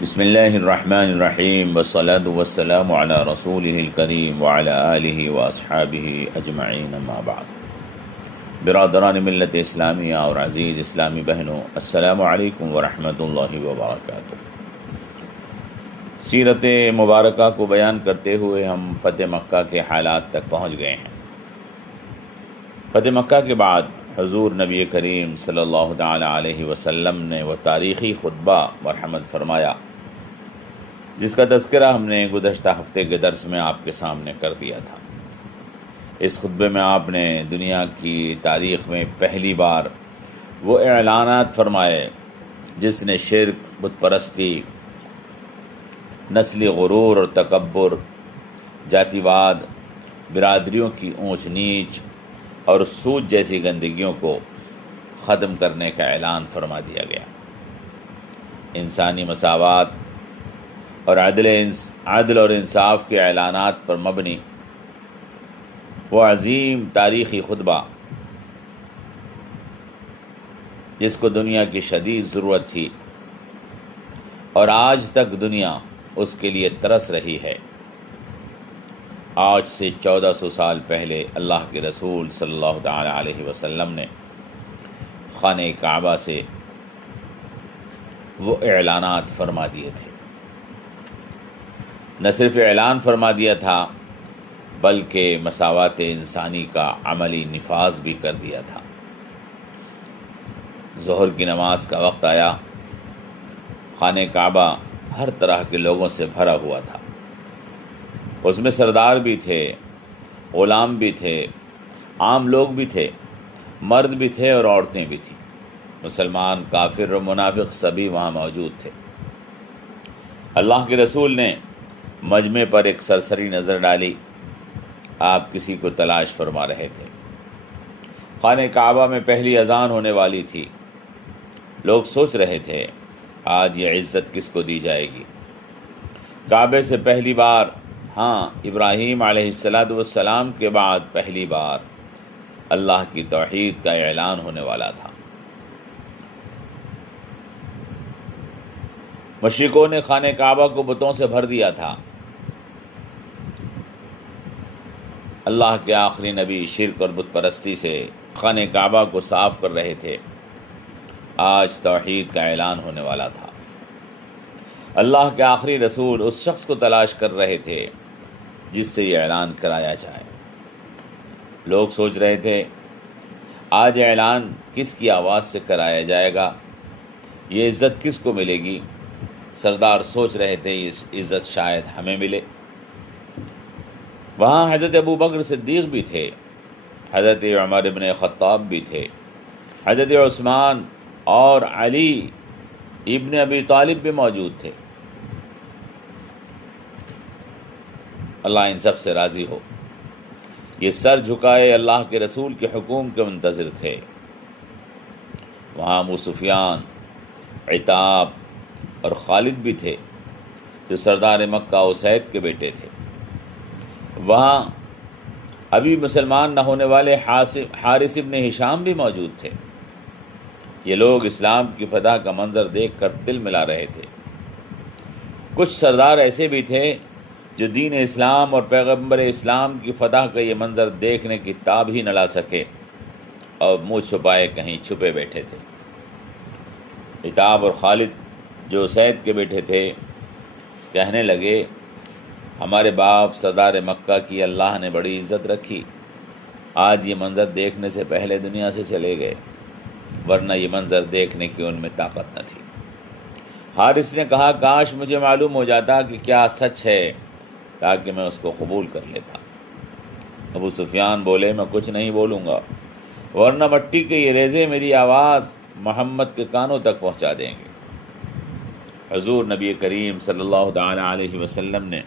بسم اللہ الرحمن الرحیم والصلاة والسلام علی رسولہ الکریم وعلی آلہ واصحابہ اجمعین اما بعد۔ برادران ملت اسلامیہ اور عزیز اسلامی بہنوں، السلام علیکم ورحمۃ اللہ وبرکاتہ۔ سیرت مبارکہ کو بیان کرتے ہوئے ہم فتح مکہ کے حالات تک پہنچ گئے ہیں۔ فتح مکہ کے بعد حضور نبی کریم صلی اللہ تعالی علیہ وسلم نے وہ تاریخی خطبہ مرحمت فرمایا جس کا تذکرہ ہم نے گزشتہ ہفتے کے درس میں آپ کے سامنے کر دیا تھا۔ اس خطبے میں آپ نے دنیا کی تاریخ میں پہلی بار وہ اعلانات فرمائے جس نے شرک، بت پرستی، نسلی غرور اور تکبر، جاتی واد، برادریوں کی اونچ نیچ اور سود جیسی گندگیوں کو ختم کرنے کا اعلان فرما دیا گیا۔ انسانی مساوات اور عدل اور انصاف کے اعلانات پر مبنی وہ عظیم تاریخی خطبہ جس کو دنیا کی شدید ضرورت تھی اور آج تک دنیا اس کے لیے ترس رہی ہے۔ آج سے 1400 سال پہلے اللہ کے رسول صلی اللہ تعالی علیہ وسلم نے خانہ کعبہ سے وہ اعلانات فرما دیے تھے۔ نہ صرف اعلان فرما دیا تھا بلکہ مساوات انسانی کا عملی نفاذ بھی کر دیا تھا۔ ظہر کی نماز کا وقت آیا، خانہ کعبہ ہر طرح کے لوگوں سے بھرا ہوا تھا۔ اس میں سردار بھی تھے، غلام بھی تھے، عام لوگ بھی تھے، مرد بھی تھے اور عورتیں بھی تھیں، مسلمان، کافر اور منافق سبھی وہاں موجود تھے۔ اللہ کے رسول نے مجمع پر ایک سرسری نظر ڈالی۔ آپ کسی کو تلاش فرما رہے تھے۔ خانہ کعبہ میں پہلی اذان ہونے والی تھی۔ لوگ سوچ رہے تھے آج یہ عزت کس کو دی جائے گی۔ کعبے سے پہلی بار، ابراہیم علیہ السلام کے بعد پہلی بار اللہ کی توحید کا اعلان ہونے والا تھا۔ مشرکوں نے خانہ کعبہ کو بتوں سے بھر دیا تھا۔ اللہ کے آخری نبی شرک اور بت پرستی سے خانہ کعبہ کو صاف کر رہے تھے۔ آج توحید کا اعلان ہونے والا تھا۔ اللہ کے آخری رسول اس شخص کو تلاش کر رہے تھے جس سے یہ اعلان کرایا جائے۔ لوگ سوچ رہے تھے آج اعلان کس کی آواز سے کرایا جائے گا، یہ عزت کس کو ملے گی۔ سردار سوچ رہے تھے یہ عزت شاید ہمیں ملے۔ وہاں حضرت ابو بکر صدیق بھی تھے، حضرت عمر بن خطاب بھی تھے، حضرت عثمان اور علی ابن ابی طالب بھی موجود تھے۔ اللہ ان سب سے راضی ہو۔ یہ سر جھکائے اللہ کے رسول کے حکم کے منتظر تھے۔ وہاں ابو سفیان، عتاب اور خالد بھی تھے جو سردار مکہ اسید کے بیٹے تھے۔ وہاں ابھی مسلمان نہ ہونے والے حارث ابن ہشام بھی موجود تھے۔ یہ لوگ اسلام کی فتح کا منظر دیکھ کر دل ملا رہے تھے۔ کچھ سردار ایسے بھی تھے جو دین اسلام اور پیغمبر اسلام کی فتح کا یہ منظر دیکھنے کی تاب ہی نہ لا سکے اور منہ چھپائے کہیں چھپے بیٹھے تھے۔ عتاب اور خالد جو اسید کے بیٹے تھے کہنے لگے ہمارے باپ سردار مکہ کی اللہ نے بڑی عزت رکھی، آج یہ منظر دیکھنے سے پہلے دنیا سے چلے گئے، ورنہ یہ منظر دیکھنے کی ان میں طاقت نہ تھی۔ حارث نے کہا کاش مجھے معلوم ہو جاتا کہ کیا سچ ہے تاکہ میں اس کو قبول کر لیتا۔ ابو سفیان بولے میں کچھ نہیں بولوں گا ورنہ مٹی کے یہ ریزے میری آواز محمد کے کانوں تک پہنچا دیں گے۔ حضور نبی کریم صلی اللہ تعالی علیہ وسلم نے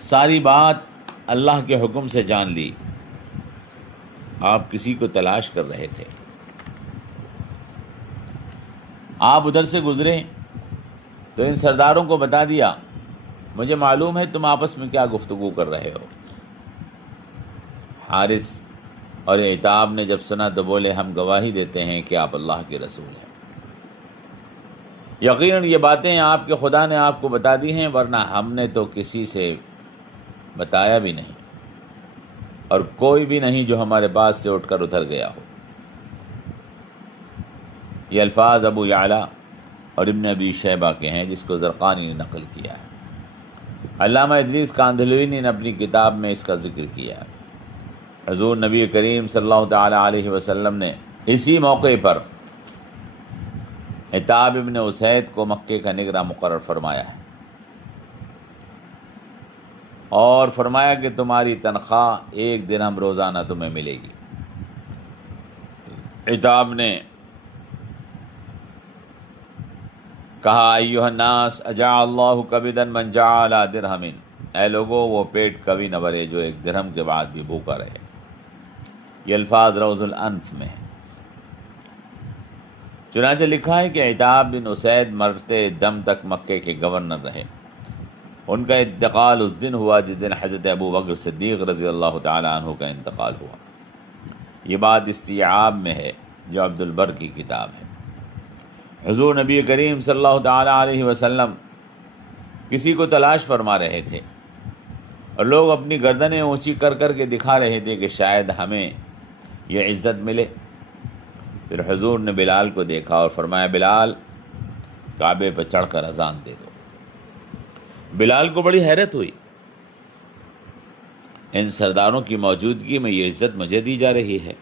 ساری بات اللہ کے حکم سے جان لی۔ آپ کسی کو تلاش کر رہے تھے۔ آپ ادھر سے گزرے تو ان سرداروں کو بتا دیا مجھے معلوم ہے تم آپس میں کیا گفتگو کر رہے ہو۔ حارث اور عتاب نے جب سنا تو بولے ہم گواہی دیتے ہیں کہ آپ اللہ کے رسول ہیں۔ یقیناً یہ باتیں آپ کے خدا نے آپ کو بتا دی ہیں، ورنہ ہم نے تو کسی سے بتایا بھی نہیں، اور کوئی بھی نہیں جو ہمارے پاس سے اٹھ کر اتر گیا ہو۔ یہ الفاظ ابو یعلا اور ابن ابی شیبہ کے ہیں، جس کو زرقانی نے نقل کیا ہے۔ علامہ ادریس کاندھلوی نے اپنی کتاب میں اس کا ذکر کیا ہے۔ حضور نبی کریم صلی اللہ تعالی علیہ وسلم نے اسی موقع پر عتاب ابن اسید کو مکے کا نگراں مقرر فرمایا ہے، اور فرمایا کہ تمہاری تنخواہ 1 درہم روزانہ تمہیں ملے گی۔ عتاب نے کہا ایھا الناس اجاع اللہ کبدا من جعل درہم، اے لوگو وہ پیٹ کبھی نہ بھرے جو 1 درہم کے بعد بھی بھوکا رہے۔ یہ الفاظ روض الانف میں ہیں۔ چنانچہ لکھا ہے کہ عتاب بن اسید مرتے دم تک مکے کے گورنر رہے۔ ان کا انتقال اس دن ہوا جس دن حضرت ابو بکر صدیق رضی اللہ تعالیٰ عنہ کا انتقال ہوا۔ یہ بات استیعاب میں ہے جو عبد البر کی کتاب ہے۔ حضور نبی کریم صلی اللہ تعالیٰ علیہ وسلم کسی کو تلاش فرما رہے تھے، اور لوگ اپنی گردنیں اونچی کر کر کے دکھا رہے تھے کہ شاید ہمیں یہ عزت ملے۔ پھر حضور نے بلال کو دیکھا اور فرمایا بلال کعبے پر چڑھ کر اذان دے دو۔ بلال کو بڑی حیرت ہوئی، ان سرداروں کی موجودگی میں یہ عزت مجھے دی جا رہی ہے۔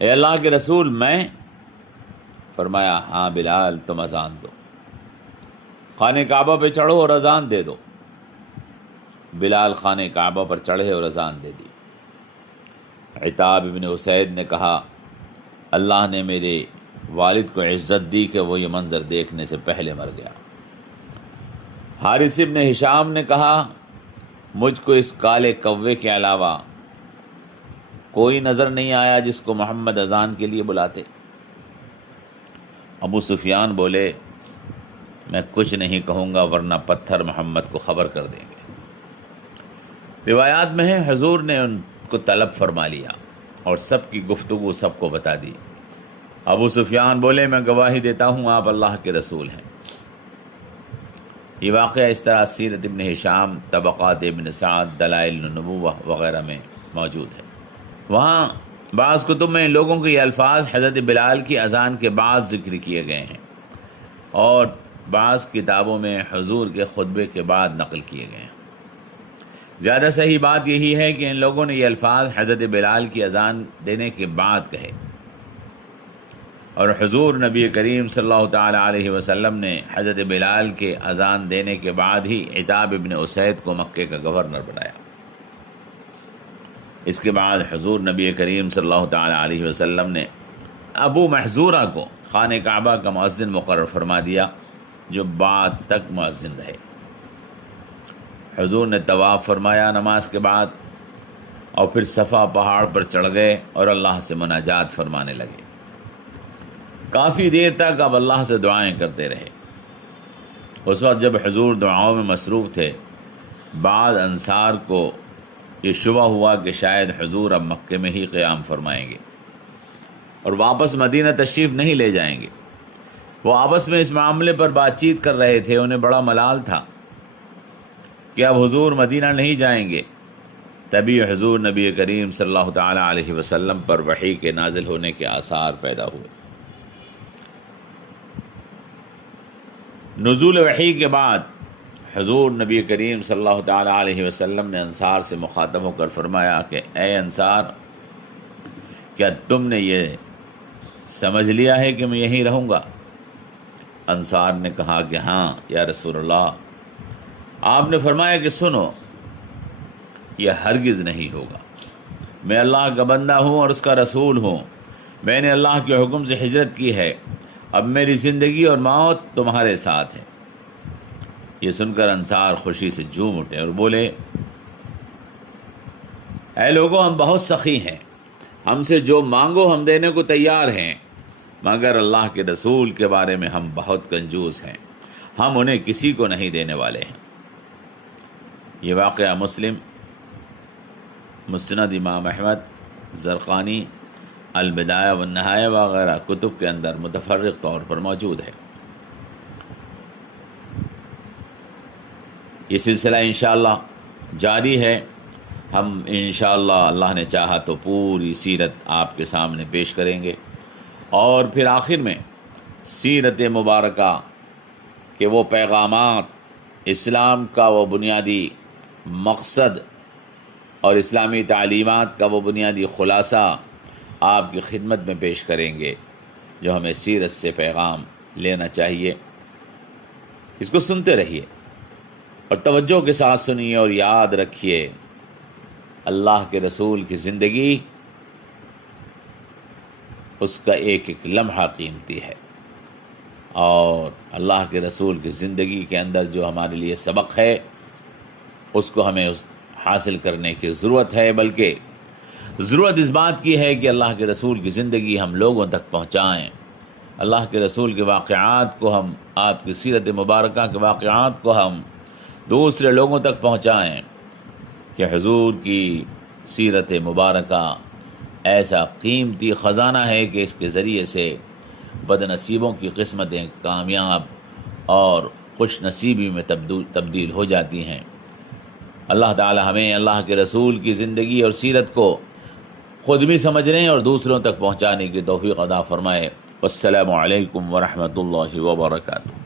اے اللہ کے رسول میں؟ فرمایا ہاں بلال تم اذان دو، خانہ کعبہ پہ چڑھو اور اذان دے دو۔ بلال خانہ کعبہ پر چڑھے اور اذان دے دی۔ عتاب ابن اسید نے کہا اللہ نے میرے والد کو عزت دی کہ وہ یہ منظر دیکھنے سے پہلے مر گیا۔ حارث ابن ہشام نے کہا مجھ کو اس کالے کوے کے علاوہ کوئی نظر نہیں آیا جس کو محمد اذان کے لیے بلاتے۔ ابو سفیان بولے میں کچھ نہیں کہوں گا ورنہ پتھر محمد کو خبر کر دیں گے۔ روایات میں ہے حضور نے ان کو طلب فرما لیا اور سب کی گفتگو سب کو بتا دی۔ ابو سفیان بولے میں گواہی دیتا ہوں آپ اللہ کے رسول ہیں۔ یہ واقعہ اس طرح سیرت ابن ہشام، طبقات ابن سعد، دلائل النبوہ وغیرہ میں موجود ہے۔ وہاں بعض کتب میں ان لوگوں کے یہ الفاظ حضرت بلال کی اذان کے بعد ذکر کیے گئے ہیں، اور بعض کتابوں میں حضور کے خطبے کے بعد نقل کیے گئے ہیں۔ زیادہ صحیح بات یہی ہے کہ ان لوگوں نے یہ الفاظ حضرت بلال کی اذان دینے کے بعد کہے، اور حضور نبی کریم صلی اللہ تعالیٰ علیہ وسلم نے حضرت بلال کے اذان دینے کے بعد ہی عتاب ابن اسید کو مکے کا گورنر بنایا۔ اس کے بعد حضور نبی کریم صلی اللہ تعالیٰ علیہ وسلم نے ابو محذورہ کو خانہ کعبہ کا مؤذن مقرر فرما دیا، جو بعد تک مؤذن رہے۔ حضور نے طواف فرمایا نماز کے بعد، اور پھر صفا پہاڑ پر چڑھ گئے اور اللہ سے مناجات فرمانے لگے۔ کافی دیر تک اب اللہ سے دعائیں کرتے رہے۔ اس وقت جب حضور دعاؤں میں مصروف تھے، بعض انصار کو یہ شبہ ہوا کہ شاید حضور اب مکے میں ہی قیام فرمائیں گے اور واپس مدینہ تشریف نہیں لے جائیں گے۔ وہ آپس میں اس معاملے پر بات چیت کر رہے تھے۔ انہیں بڑا ملال تھا کہ اب حضور مدینہ نہیں جائیں گے۔ تبھی حضور نبی کریم صلی اللہ تعالیٰ علیہ وسلم پر وحی کے نازل ہونے کے آثار پیدا ہوئے۔ نزول وحی کے بعد حضور نبی کریم صلی اللہ تعالیٰ علیہ وسلم نے انصار سے مخاطب ہو کر فرمایا کہ اے انصار، کیا تم نے یہ سمجھ لیا ہے کہ میں یہیں رہوں گا؟ انصار نے کہا کہ ہاں یا رسول اللہ۔ آپ نے فرمایا کہ سنو، یہ ہرگز نہیں ہوگا۔ میں اللہ کا بندہ ہوں اور اس کا رسول ہوں۔ میں نے اللہ کے حکم سے ہجرت کی ہے۔ اب میری زندگی اور موت تمہارے ساتھ ہے۔ یہ سن کر انصار خوشی سے جھوم اٹھے اور بولے اے لوگوں، ہم بہت سخی ہیں، ہم سے جو مانگو ہم دینے کو تیار ہیں، مگر اللہ کے رسول کے بارے میں ہم بہت کنجوس ہیں، ہم انہیں کسی کو نہیں دینے والے ہیں۔ یہ واقعہ مسلم، مسند امام احمد، زرقانی البدایہ والنہایہ وغیرہ کتب کے اندر متفرق طور پر موجود ہے۔ یہ سلسلہ انشاءاللہ جاری ہے۔ ہم انشاءاللہ اللہ نے چاہا تو پوری سیرت آپ کے سامنے پیش کریں گے، اور پھر آخر میں سیرت مبارکہ کے وہ پیغامات، اسلام کا وہ بنیادی مقصد اور اسلامی تعلیمات کا وہ بنیادی خلاصہ آپ کی خدمت میں پیش کریں گے، جو ہمیں سیرت سے پیغام لینا چاہیے۔ اس کو سنتے رہیے اور توجہ کے ساتھ سنیے، اور یاد رکھیے اللہ کے رسول کی زندگی، اس کا ایک ایک لمحہ قیمتی ہے، اور اللہ کے رسول کی زندگی کے اندر جو ہمارے لیے سبق ہے اس کو ہمیں حاصل کرنے کی ضرورت ہے، بلکہ ضرورت اس بات کی ہے کہ اللہ کے رسول کی زندگی ہم لوگوں تک پہنچائیں، اللہ کے رسول کے واقعات کو ہم، آپ کی سیرت مبارکہ کے واقعات کو ہم دوسرے لوگوں تک پہنچائیں کہ حضور کی سیرت مبارکہ ایسا قیمتی خزانہ ہے کہ اس کے ذریعے سے بد نصیبوں کی قسمتیں کامیاب اور خوش نصیبی میں تبدیل ہو جاتی ہیں۔ اللہ تعالی ہمیں اللہ کے رسول کی زندگی اور سیرت کو خود بھی سمجھنے اور دوسروں تک پہنچانے کی توفیق عطا فرمائے۔ والسلام علیکم ورحمۃ اللہ وبرکاتہ۔